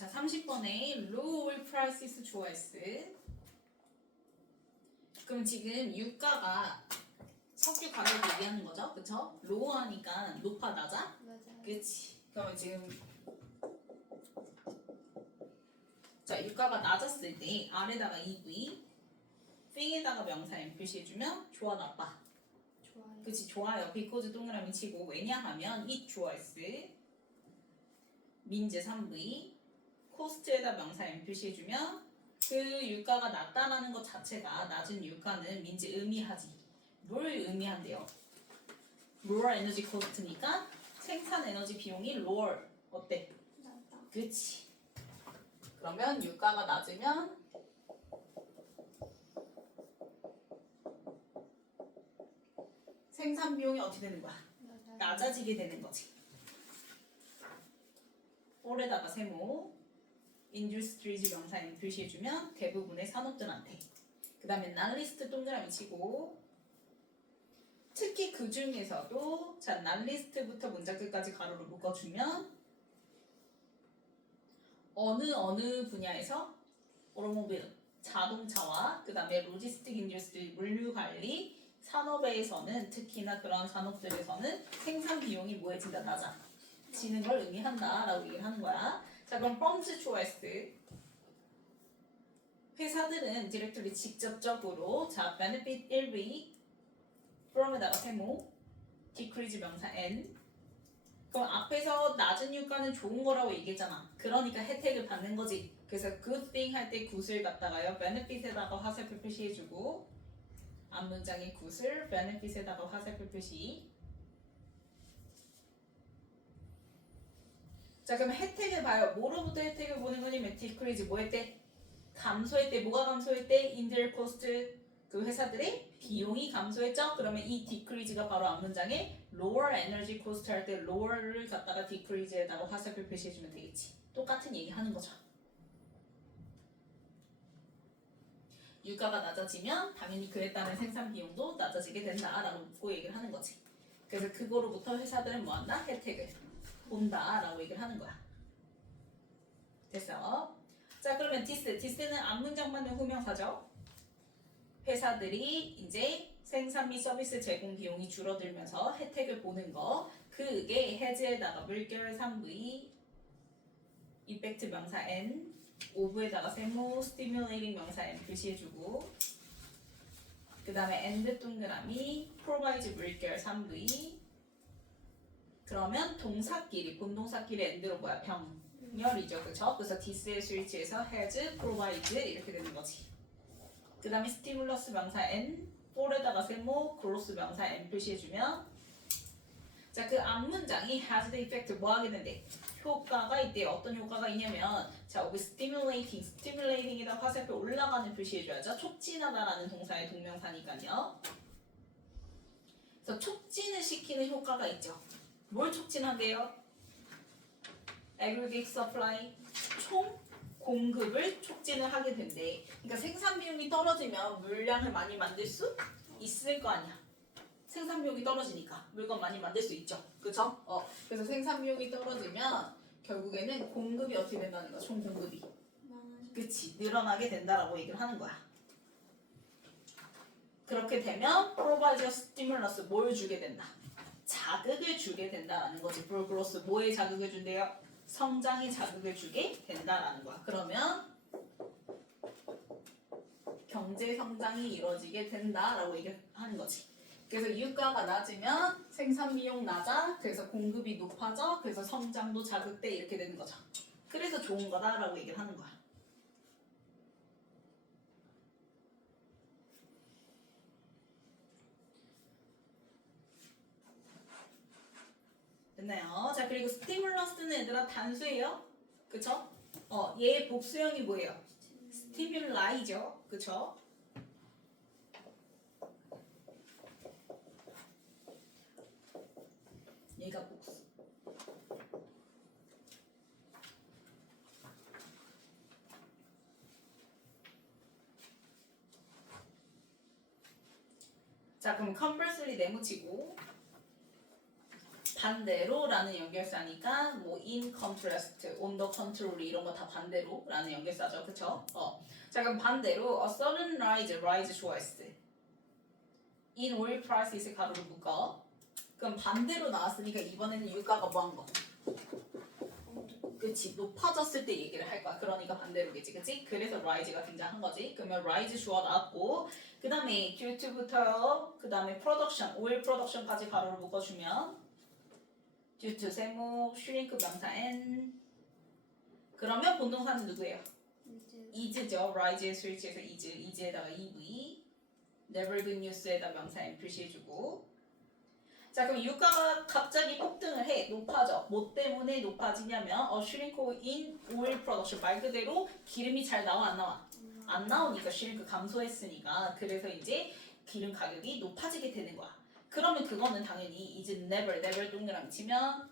자, 30번에 low oil prices 좋아했어. 그럼 지금 유가가 석유 가격 얘기하는 거죠? 그쵸? low 하니까 높아, 낮아? 맞아요. 그치. 그러면 지금 자, 유가가 낮았을 때 R에다가 EV, thing에다가 명사 M 표시해주면 좋아, 나빠? 좋아요. 그치, 좋아요. because 동그라미 치고 왜냐하면 it 좋아했어. 민제 3V, 코스트에다 명사 M 표시해주면 그 유가가 낮다라는 것 자체가 낮은 유가는 민제 의미하지. 뭘 의미한대요? lower 에너지 코스트니까 생산 에너지 비용이 lower. 어때? 맞다. 그치. 그러면 유가가 낮으면 생산 비용이 어떻게 되는 거야? 맞아요. 낮아지게 되는 거지. 올에다가 세모 인더스트리즈 명사님 표시해주면 대부분의 산업들한테. 그 다음에 난리스트 동그라미 치고 특히 그 중에서도 자 난리스트부터 문장 끝까지 가로로 묶어주면 어느 분야에서 오토모빌 자동차와 그 다음에 로지스틱 인더스트리 물류관리 산업에서는 특히나 그런 산업들에서는 생산 비용이 뭐해진다 낮아지는 걸 의미한다라고 얘기를 하는 거야. 자 그럼 펌스 초이스 회사들은 디렉터리 직접적으로 자 benefit 1위 from에다가 세모 decrease 명사 n 그럼 앞에서 낮은 유가는 좋은 거라고 얘기했잖아. 그러니까 혜택을 받는 거지. 그래서 good thing 할 때 굿을 갖다가요 benefit에다가 화살표 표시해주고 앞 문장에 굿을 benefit에다가 화살표 표시. 자 그럼 혜택을 봐요. 뭐로부터 혜택을 보는 거냐면 decrease 뭐 했대? 감소했대. 뭐가 감소했대? 인디얼 코스트 그 회사들의 비용이 감소했죠? 그러면 이 decrease가 바로 앞 문장에 lower energy cost 할 때 lower를 갖다가 decrease에다가 화살표 표시해주면 되겠지. 똑같은 얘기 하는 거죠. 유가가 낮아지면 당연히 그에 따른 생산 비용도 낮아지게 된다라고 묻고 얘기를 하는 거지. 그래서 그거로부터 회사들은 뭐한다? 혜택을 본다라고 얘기를 하는 거야. 됐어? 자 그러면 디스는 앞 문장만의 후명사죠. 회사들이 이제 생산 및 서비스 제공 비용이 줄어들면서 혜택을 보는 거 그게 해지에다가 물결 3V 이펙트 명사 N 오브에다가 세모 스티뮬레이팅 명사 N 표시해주고 그 다음에 엔드 동그라미 프로바이즈 물결 3V 그러면 동사끼리 본동사끼리 엔드로 뭐야 병렬이죠 그쵸? 그래서 디스의 스위치에서 has provide 이렇게 되는 거지. 그 다음에 스티뮬러스 명사 N, for에다가 세모, 그로스 명사 N 표시해주면 자, 그 앞 문장이 has the effect 뭐 하게 된대? 효과가 있대요. 어떤 효과가 있냐면 자, 여기 stimulating에다 화살표 올라가는 표시해줘야죠. 촉진하다라는 동사의 동명사니까요. 그래서 촉진을 시키는 효과가 있죠. 뭘 촉진한대요? aggregate supply, 총 공급을 촉진을 하게 된대. 그러니까 생산 비용이 떨어지면 물량을 많이 만들 수 있을 거 아니야. 생산 비용이 떨어지니까 물건 많이 만들 수 있죠. 그쵸? 그래서 생산 비용이 떨어지면 결국에는 공급이 어떻게 된다는 거야. 총 공급이. 그치. 늘어나게 된다라고 얘기를 하는 거야. 그렇게 되면 provide stimulus 뭘 주게 된다. 자극을 주게 된다라는 거지. progress 뭐에 자극을 준대요? 성장에 자극을 주게 된다라는 거야. 그러면 경제 성장이 이루어지게 된다라고 얘기하는 거지. 그래서 유가가 낮으면 생산 비용 낮아. 그래서 공급이 높아져. 그래서 성장도 자극돼. 이렇게 되는 거죠. 그래서 좋은 거다라고 얘기를 하는 거야. 됐나요? 자 그리고 스티뮬러스는 얘들아 단수예요. 그쵸? 얘의 복수형이 뭐예요? 스티뮬라이죠. 그쵸? 얘가 복수. 자 그럼 conversely 네모치고 반대로라는 연결사니까 뭐 in contrast, on the contrary 이런 거 다 반대로라는 연결사죠, 그쵸? 자 그럼 반대로 a sudden rise 좋아했어. in oil prices 가로로 묶어. 그럼 반대로 나왔으니까 이번에는 유가가 뭐한 거? 그치 높아졌을 때 얘기를 할 거야. 그러니까 반대로겠지, 그치? 그래서 rise가 등장한 거지. 그러면 rise 주어 나왔고 그 다음에 due to부터요. 그 다음에 production, oil production까지 가로로 묶어주면 due to 세모, shrink 명사 n. 그러면 본동사는 누구예요? is죠. rise에 스위치해서 is에다가 ev. never good news에다 명사 n 표시해주고. 자 그럼 유가가 갑자기 폭등을 해. 높아져. 뭐 때문에 높아지냐면 shrink in oil production 말 그대로 기름이 잘 나와 안 나와? 안 나오니까 shrink 감소했으니까 그래서 이제 기름 가격이 높아지게 되는 거야. 그러면 그거는 당연히 이제 never 동그라미 치면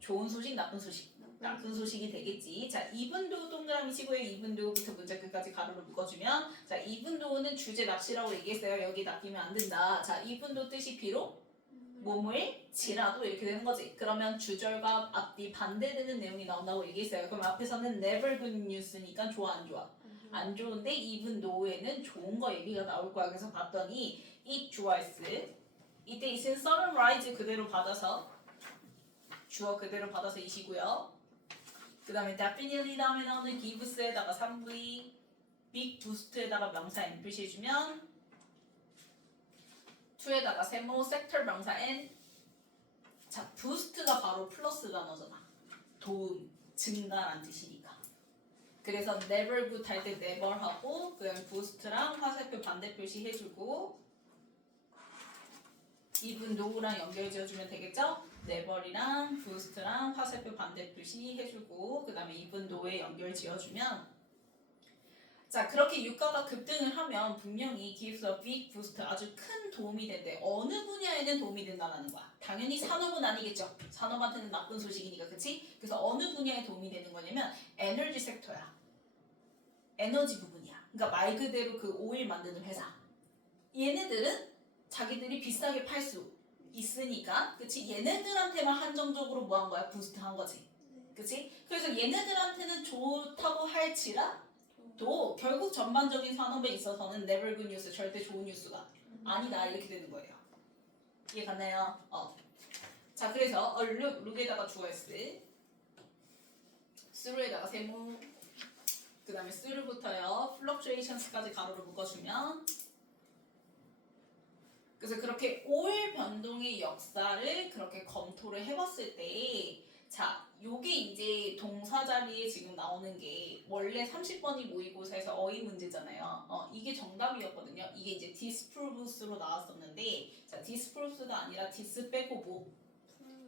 좋은 소식 나쁜 소식 나쁜 소식이 되겠지. 자 이분도 동그라미 치고요. 이분도부터 문제 끝까지 가로로 묶어주면 자 이분도는 주제 납치라고 얘기했어요. 여기 낚이면 안 된다. 자 이분도 뜻이 비록 몸을 지라도 이렇게 되는 거지. 그러면 주절과 앞뒤 반대되는 내용이 나온다고 얘기했어요. 그럼 앞에서는 never good news니까 좋아 안 좋아? 안 좋은데 even though에는 좋은 거 얘기가 나올 거야. 그래서 봤더니 it 좋아했어. 이때 it은 sudden rise 그대로 받아서 주어 그대로 받아서 이시고요. 그 다음에 definitely 다음에 나오는 gives에다가 3V big boost에다가 명사 n 표시해주면 2에다가 세모 섹터 명사 n. 자 부스트가 바로 플러스 단어잖아. 도움, 증가란 뜻이니까. 그래서 never good 할 때 never 하고 그다음 부스트랑 화살표 반대 표시 해주고 even though랑 연결 지어주면 되겠죠? never이랑 부스트랑 화살표 반대 표시 해주고 그 다음에 even though에 연결 지어주면 자 그렇게 유가가 급등을 하면 분명히 gives a big boost 아주 큰 도움이 된대. 어느 분야에는 도움이 된다는 거야. 당연히 산업은 아니겠죠. 산업한테는 나쁜 소식이니까 그치? 그래서 어느 분야에 도움이 되는 거냐면 에너지 섹터야. 에너지 부분이야. 그러니까 말 그대로 그 오일 만드는 회사. 얘네들은 자기들이 비싸게 팔 수 있으니까 그치? 얘네들한테만 한정적으로 뭐 한 거야? 부스트 한 거지. 그치? 그래서 얘네들한테는 좋다고 할지라 도 결국 전반적인 산업에 있어서는 never good news 절대 좋은 뉴스가 아니다 이렇게 되는 거예요. 이해 갔나요? 자 그래서 룩에다가 주어 S through에다가 세모 그 다음에 through부터요 fluctuations까지 가로로 묶어주면 그래서 그렇게 오일 변동의 역사를 그렇게 검토를 해봤을 때 자, 요게 이제 동사 자리에 지금 나오는 게 원래 30번이 모의고사에서 어휘 문제잖아요. 이게 정답이었거든요. 이게 이제 disprove스로 나왔었는데 자, disprove가 아니라 dis 빼고 뭐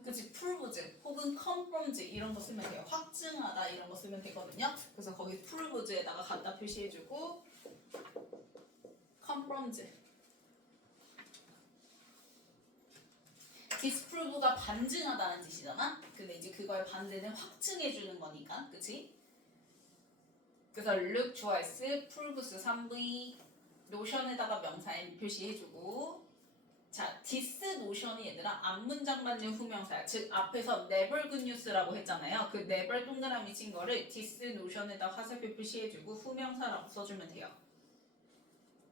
그치 proves 혹은 confirms 이런 거 쓰면 돼요. 확증하다 이런 거 쓰면 되거든요. 그래서 거기 proves에다가 갖다 표시해주고 confirms disprove가 반증하다는 뜻이잖아. 근데 이제 그거의 반대는 확증해주는 거니까, 그치? 그래서 look 좋아했어, proves 3V, 노션에다가 명사 n 표시해주고, 자, this 노션이 얘들아 앞문장 맞는 후명사야. 즉 앞에서 never good news라고 했잖아요. 그 never 동그라미 친 거를 this 노션에다 화살표 표시해주고 후명사라고 써주면 돼요.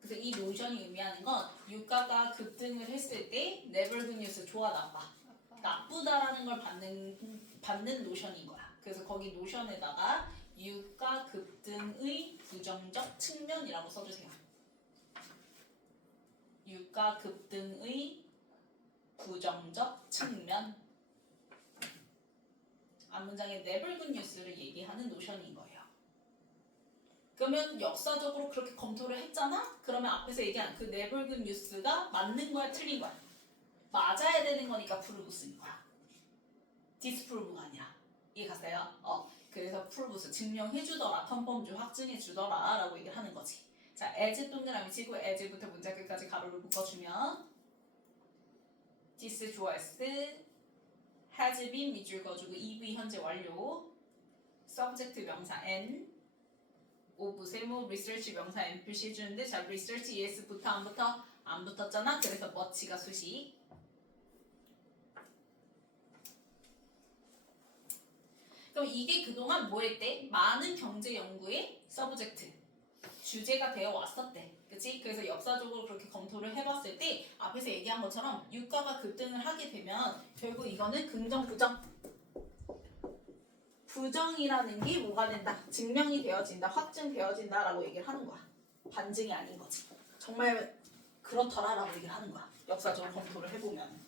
그래서 이 노션이 의미하는 건 유가가 급등을 했을 때 never good news 좋아 나빠 나쁘다라는 걸 받는 노션인 거야. 그래서 거기 노션에다가 유가 급등의 부정적 측면이라고 써주세요. 유가 급등의 부정적 측면. 앞문장에 never good news를 얘기하는 노션인 거예요. 그러면 역사적으로 그렇게 검토를 했잖아? 그러면 앞에서 얘기한 그 never good news가 맞는 거야 틀린 거야? 맞아야 되는 거니까 prove 쓰는 거야. disprove가 아니라. 이해 갔어요? 그래서 prove 증명해주더라, confirm 확증해주더라 라고 얘기를 하는 거지. 자, as 동그라미 치고 as부터 문자 끝까지 가로를 묶어주면 this 좋아했어 has been 밑줄 그어주고 EV 현재 완료 subject 명사 n of 세모 research 명사 n 표시해주는데 자 research yes부터 안 붙어? 안 붙었잖아. 그래서 much가 수식 그럼 이게 그동안 뭐 했대? 많은 경제 연구의 서브젝트 주제가 되어 왔었대. 그치? 그래서 역사적으로 그렇게 검토를 해봤을 때 앞에서 얘기한 것처럼 유가가 급등을 하게 되면 결국 이거는 긍정 부정 부정이라는 게 뭐가 된다? 증명이 되어진다, 확증되어진다라고 얘기를 하는 거야. 반증이 아닌 거지. 정말 그렇더라라고 얘기를 하는 거야. 역사적으로 검토를 해보면.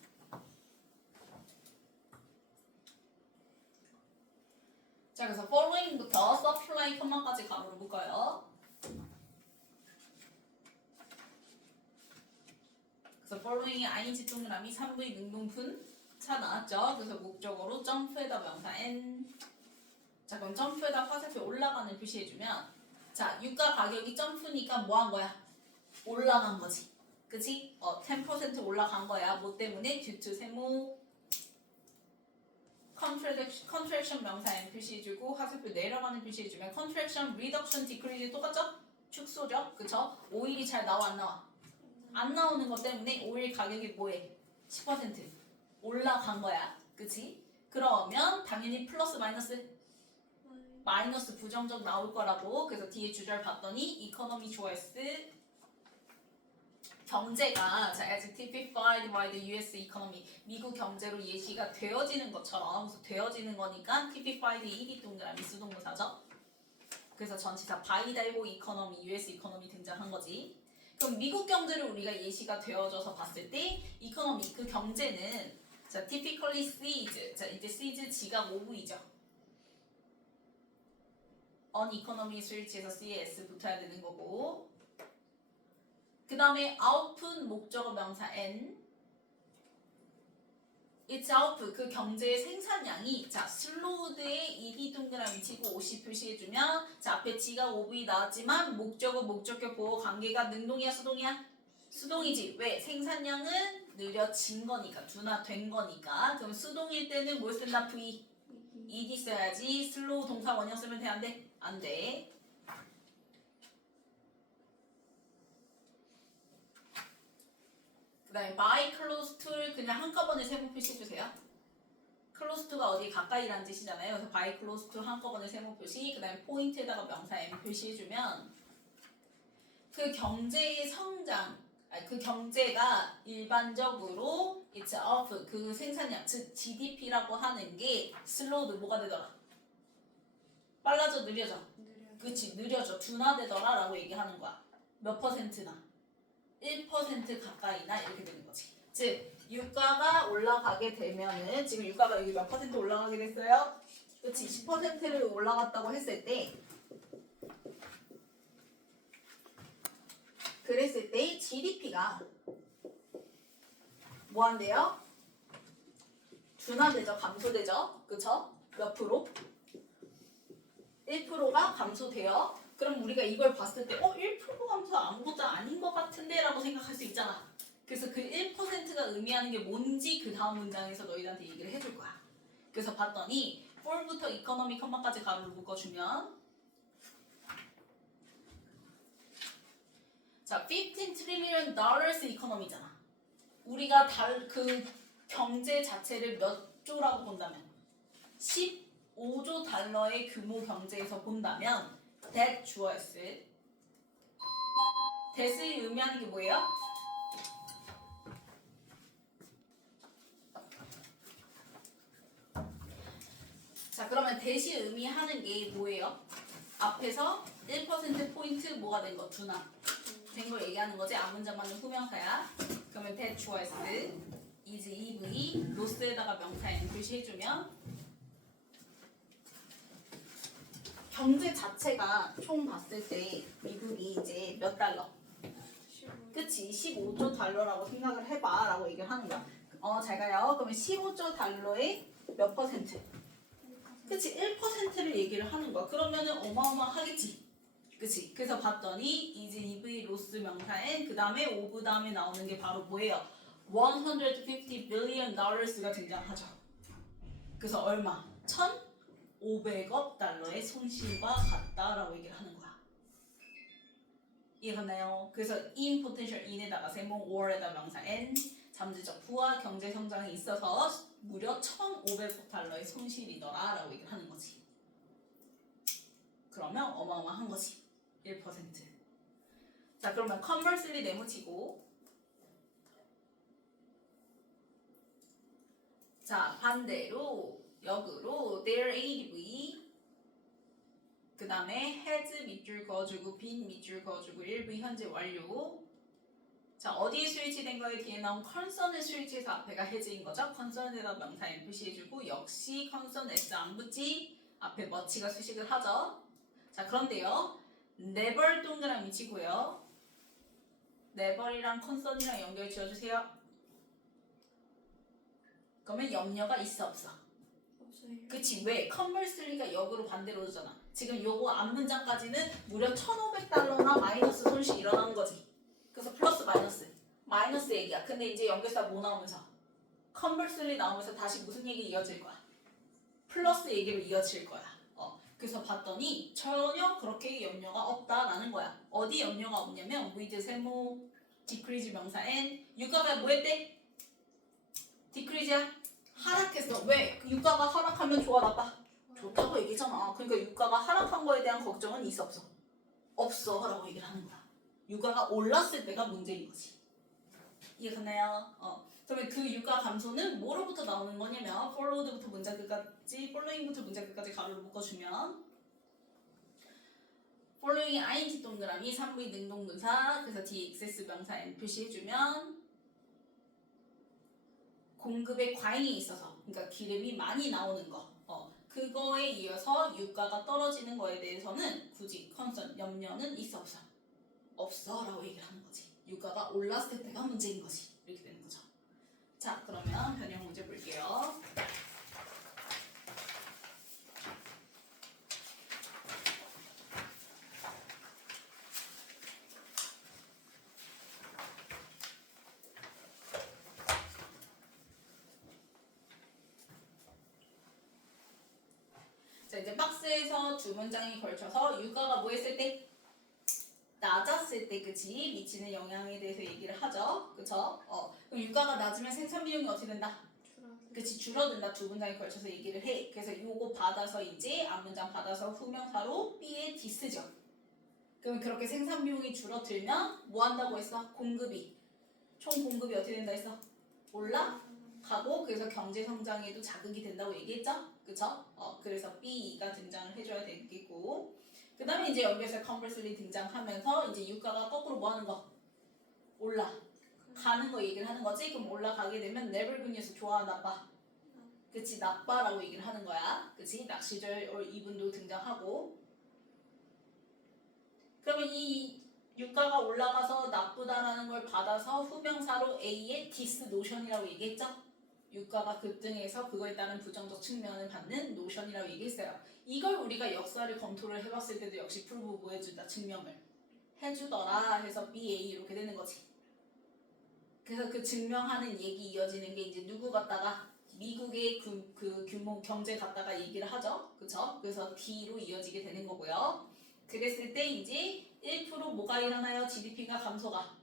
자, 그래서 following부터 supply 컴마까지 가로를 묶어요. 그래서 following의 ing 동그라미 3v 능동분 차 나왔죠. 그래서 목적어로 점프에다 명사 n. 자, 그럼 점프에다 화살표 올라가는 표시해주면, 자, 유가 가격이 점프니까 뭐 한 거야? 올라간 거지. 그치? 10% 올라간 거야. 뭐 때문에? due to 세모 contraction 명사 n 표시해주고 화살표 내려가는 표시해주면 contraction, reduction, decrease 똑같죠? 축소죠? 그쵸? 오일이 잘 나와 안 나와? 안 나오는 것 때문에 오일 가격이 뭐해? 10% 올라간 거야. 그치? 그러면 당연히 플러스 마이너스? 마이너스 부정적 나올 거라고. 그래서 뒤에 주절 봤더니 economy choice 경제가 자, as typified by the US economy 미국 경제로 예시가 되어지는 것처럼 그래서 되어지는 거니까 typified 1이 동그라미 수동사죠. 그래서 전치사 by 달고 economy, US economy 등장한 거지. 그럼 미국 경제를 우리가 예시가 되어져서 봤을 때 economy 그 경제는 자 typically sees 자 이제 sees 지각 오브이죠. on economy switch에서 CS 붙어야 되는 거고. 그 다음에 output 목적어 명사 n it's output 그 경제의 생산량이 자 slowed에 2D 동그라미 치고 50 표시해주면 자 앞에 지가 5V 나왔지만 목적어 목적격 보호 관계가 능동이야 수동이야? 수동이지. 왜? 생산량은 느려진 거니까 둔화된 거니까. 그럼 수동일 때는 뭘 쓴다? V ED 써야지. 슬로우 동사 원형 쓰면 돼? 안 돼? 안 돼. 그 다음에 by close to를 그냥 한꺼번에 세모 표시해주세요. close to가 어디 가까이라는 뜻이잖아요. 그래서 by close to 한꺼번에 세모 표시. 그 다음에 포인트에다가 명사 m 표시해주면 그 경제의 성장, 그 경제가 일반적으로 it's of 그 생산량, 즉 GDP라고 하는 게 slowed 뭐가 되더라? 빨라져 느려져? 그치 느려져 둔화되더라 라고 얘기하는 거야. 몇 퍼센트나? 1% 가까이나 이렇게 되는 거지. 즉 유가가 올라가게 되면은 지금 유가가 여기 몇 퍼센트 올라가게 됐어요? 그치 10%를 올라갔다고 했을 때 그랬을 때 GDP가 뭐 한대요? 둔화되죠? 감소되죠? 그쵸? 몇 프로? 1%가 감소돼요. 그럼 우리가 이걸 봤을 때 1% 감소 아무것도 아닌 것 같은데 라고 생각할 수 있잖아. 그래서 그 1%가 의미하는 게 뭔지 그 다음 문장에서 너희들한테 얘기를 해줄 거야. 그래서 봤더니 for부터 economy 컴마까지 가로를 묶어주면 자, 15 trillion dollars economy잖아. 우리가 그 경제 자체를 몇 조라고 본다면 15조 달러의 규모 경제에서 본다면 that 주어였을 that이 의미하는 게 뭐예요? 자 그러면 that이 의미하는 게 뭐예요? 앞에서 1%포인트 뭐가 된 거? 둔화 된 걸 얘기하는 거지. 앞문장만은 후명사야. 그러면 that 주어였을 is EV 로스에다가 명사 n 표시해주면 경제 자체가 총 봤을 때 미국이 이제 몇 달러? 그치 15조 달러라고 생각을 해봐 라고 얘기를 하는 거야. 잘 가요. 그러면 15조 달러의 몇 퍼센트? 그치 1%를 얘기를 하는 거야. 그러면은 어마어마하겠지. 그치? 그래서 봤더니 is EV 로스 명사 n 그 다음에 오브 다음에 나오는 게 바로 뭐예요? 150 billion dollars가 등장하죠. 그래서 얼마? 1,500억 달러의 손실과 같다라고 얘기를 하는 거야. 이해갔나요? 그래서 in potential in에다가 세모 or에다 명사 n 잠재적 부와 경제 성장이 있어서 무려 1,500억 달러의 손실이더라 라고 얘기를 하는 거지. 그러면 어마어마한 거지. 1%. 자, 그러면 conversely 네모치고, 자, 반대로 역으로 their ADV, 그 다음에 has 밑줄 그어주고 been 밑줄 그어주고 1V 현재 완료. 자, 어디에 스위치된 거에 뒤에 나온 concern을 스위치해서 앞에가 has인 거죠. concern에다 명사 n 표시해주고, 역시 concern s 안 붙지 앞에 much가 수식을 하죠. 자, 그런데요, never 동그라미 치고요, never이랑 concern이랑 연결 지어주세요. 그러면 염려가 있어 없어? 없어요. 그치. 왜? conversely가 역으로 반대로 오잖아. 지금 요거 앞문장까지는 무려 1,500달러나 마이너스 손실 일어나는 거지. 그래서 플러스 마이너스 얘기야. 근데 이제 연결사 뭐 나오면서? conversely 나오면서 다시 무슨 얘기 이어질 거야? 플러스 얘기로 이어질 거야. 그래서 봤더니 전혀 그렇게 염려가 없다라는 거야. 어디 염려가 없냐면 with 세모, decrease 명사 n, 유가가 뭐 했대? decrease야? 하락했어. 왜? 그 유가가 하락하면 좋아 나빠? 좋다고 얘기잖아. 그러니까 유가가 하락한 거에 대한 걱정은 있어 없어? 없어 라고 얘기를 하는 거야. 유가가 올랐을 때가 문제인 거지. 이해가나요? 그러면 그 유가 감소는 뭐로부터 나오는 거냐면 followed부터 문장 끝까지, following부터 문장 끝까지 가로를 묶어주면 following이 ing 동그라미 3V 능동분사, 그래서 뒤에 XS 명사 n 표시해주면 공급에 과잉이 있어서, 그러니까 기름이 많이 나오는 거, 그거에 이어서 유가가 떨어지는 거에 대해서는 굳이 컨선, 염려는 있어 없어? 없어 라고 얘기를 하는 거지. 유가가 올랐을 때가 문제인 거지. 이렇게 되는 거죠. 자, 그러면 변형 문제 볼게요. 자, 이제 박스에서 두 문장이 걸쳐서 유가가 뭐 했을 때? 낮았을 때, 그치? 미치는 영향에 대해서 얘기를 하죠. 그쵸? 그럼 유가가 낮으면 생산 비용이 어떻게 된다? 그치, 줄어든다. 두 문장에 걸쳐서 얘기를 해. 그래서 요거 받아서 이제 앞문장 받아서 후명사로 B에 디스죠. 그러면 그렇게 생산 비용이 줄어들면 뭐 한다고 했어? 공급이. 총 공급이 어떻게 된다 했어? 올라가고, 그래서 경제 성장에도 자극이 된다고 얘기했죠? 그쵸? 그래서 B가 등장을 해줘야 되겠고, 그 다음에 이제 연결사 conversely 등장하면서 이제 유가가 거꾸로 뭐 하는 거? 올라가는 거 얘기를 하는 거지. 그럼 올라가게 되면 never good news, 좋아 나빠? 그치, 나빠라고 얘기를 하는 거야. 그치, 낚시절 or even도 등장하고. 그러면 이 유가가 올라가서 나쁘다라는 걸 받아서 후명사로 A의 this notion이라고 얘기했죠? 유가가 급등해서 그거에 따른 부정적 측면을 받는 노션이라고 얘기했어요. 이걸 우리가 역사를 검토를 해봤을 때도 역시 프루브 뭐 해준다? 증명을 해주더라 해서 BA 이렇게 되는 거지. 그래서 그 증명하는 얘기 이어지는 게 이제 누구 갖다가 미국의 그 규모 경제 갖다가 얘기를 하죠. 그쵸? 그래서 D로 이어지게 되는 거고요. 그랬을 때 이제 1% 뭐가 일어나요? GDP가 감소가.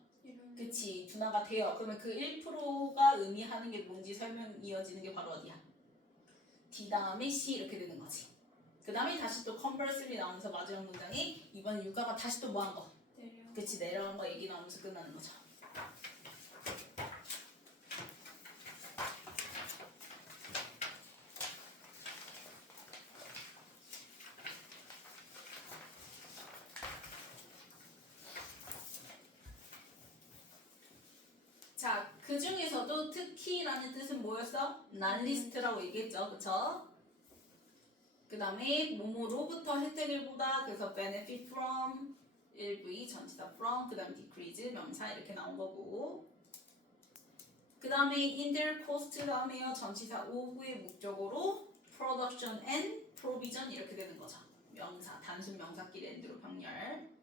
그치, 둔화가 돼요. 그러면 그 1%가 의미하는 게 뭔지 설명 이어지는 게 바로 어디야? D 다음에 C 이렇게 되는 거지. 그 다음에 다시 또 conversely 나오면서 마지막 문장이 이번 유가가 다시 또 뭐 한 거? 그치, 내려간 거 얘기 나오면서 끝나는 거죠. 자, 그 중에서도 특히라는 뜻은 뭐였어? 난리스트라고 얘기했죠. 그쵸? 그 다음에 뭐뭐로부터 혜택을 보다, 그래서 benefit from, 1V 전치사 from, 그 다음에 decrease 명사 이렇게 나온 거고, 그 다음에 in their cost 다음에요 전치사 of의 목적으로 production and provision 이렇게 되는 거죠. 명사, 단순 명사끼리 and로 병렬.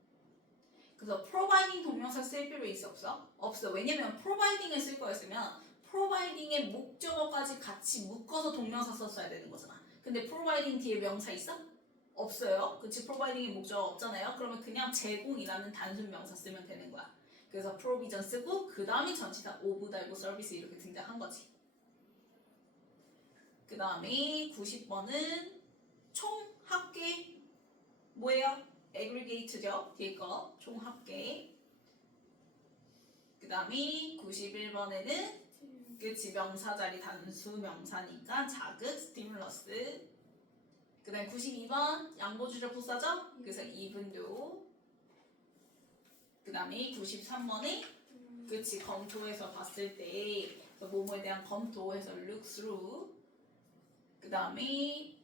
그래서 providing 동명사 쓸 필요 있어 없어? 없어. 왜냐면 providing을 쓸 거였으면 providing의 목적어까지 같이 묶어서 동명사 썼어야 되는 거잖아. 근데 providing 뒤에 명사 있어? 없어요. 그치? providing의 목적어 없잖아요. 그러면 그냥 제공이라는 단순 명사 쓰면 되는 거야. 그래서 프로비전 쓰고 그 다음에 전치사 오브 달고 서비스 이렇게 등장한 거지. 그 다음에 90번은 총 합계 뭐예요? aggregate죠. 뒤에 거 총 합계. 그 다음에 91번에는 그치 명사 자리 단수 명사니까 자극 스티뮬러스. 그 다음에 92번 양보주절 부사죠. 그래서 이분도. 그 다음에 93번에 그치 검토해서 봤을 때 뭐뭐에 대한 검토해서 look through. 그 다음에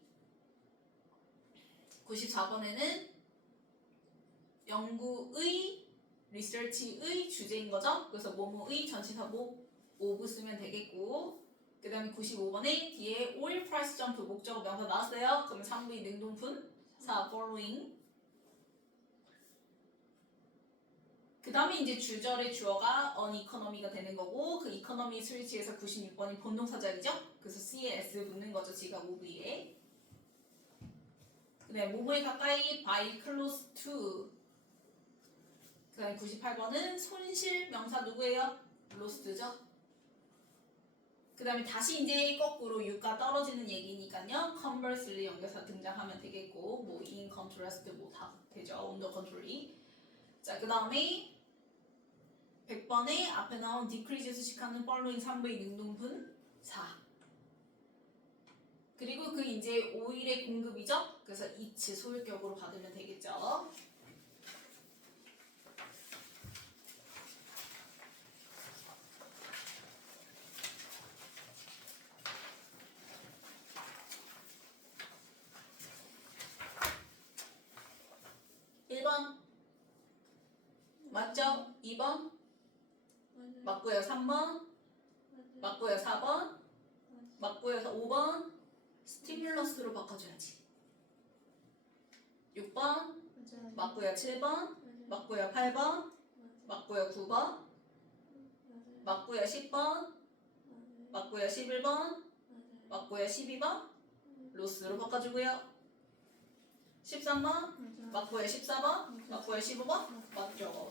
94번에는 연구의 리서치의 주제인 거죠. 그래서 뭐뭐의 전치사 목 오브 쓰면 되겠고. 그 다음에 95번에 뒤에 oil price jump 목적어 명사 나왔어요. 그러면 3부의 능동분 4 following. 그 다음에 이제 주절의 주어가 on economy가 되는 거고 그 economy 스위치에서 96번이 본동사 자리죠. 그래서 C에 S 붙는 거죠. 지각 오브에. 그 다음에 뭐뭐에 가까이 by close to. 그 다음에 98번은 손실 명사 누구예요? lost죠. 그 다음에 다시 이제 거꾸로 유가 떨어지는 얘기니까요. conversely 연결사 등장하면 되겠고 뭐 in contrast 뭐 다 되죠. under control이. 자, 그 다음에 100번에 앞에 나온 decrease 수식하는 following 3부의 능동분 4. 그리고 그 이제 오일의 공급이죠. 그래서 each 소유격으로 받으면 되겠죠. 맞죠? 2번 맞고요. 3번 맞고요. 4번 맞고요. 5번 스티뮬러스로 바꿔줘야지. 6번 맞고요. 7번 맞고요. 8번 맞고요. 9번 맞고요. 10번 맞고요. 11번 맞고요. 12번 로스로 바꿔주고요. 13번 맞고요. 14번 맞고요. 15번 맞죠.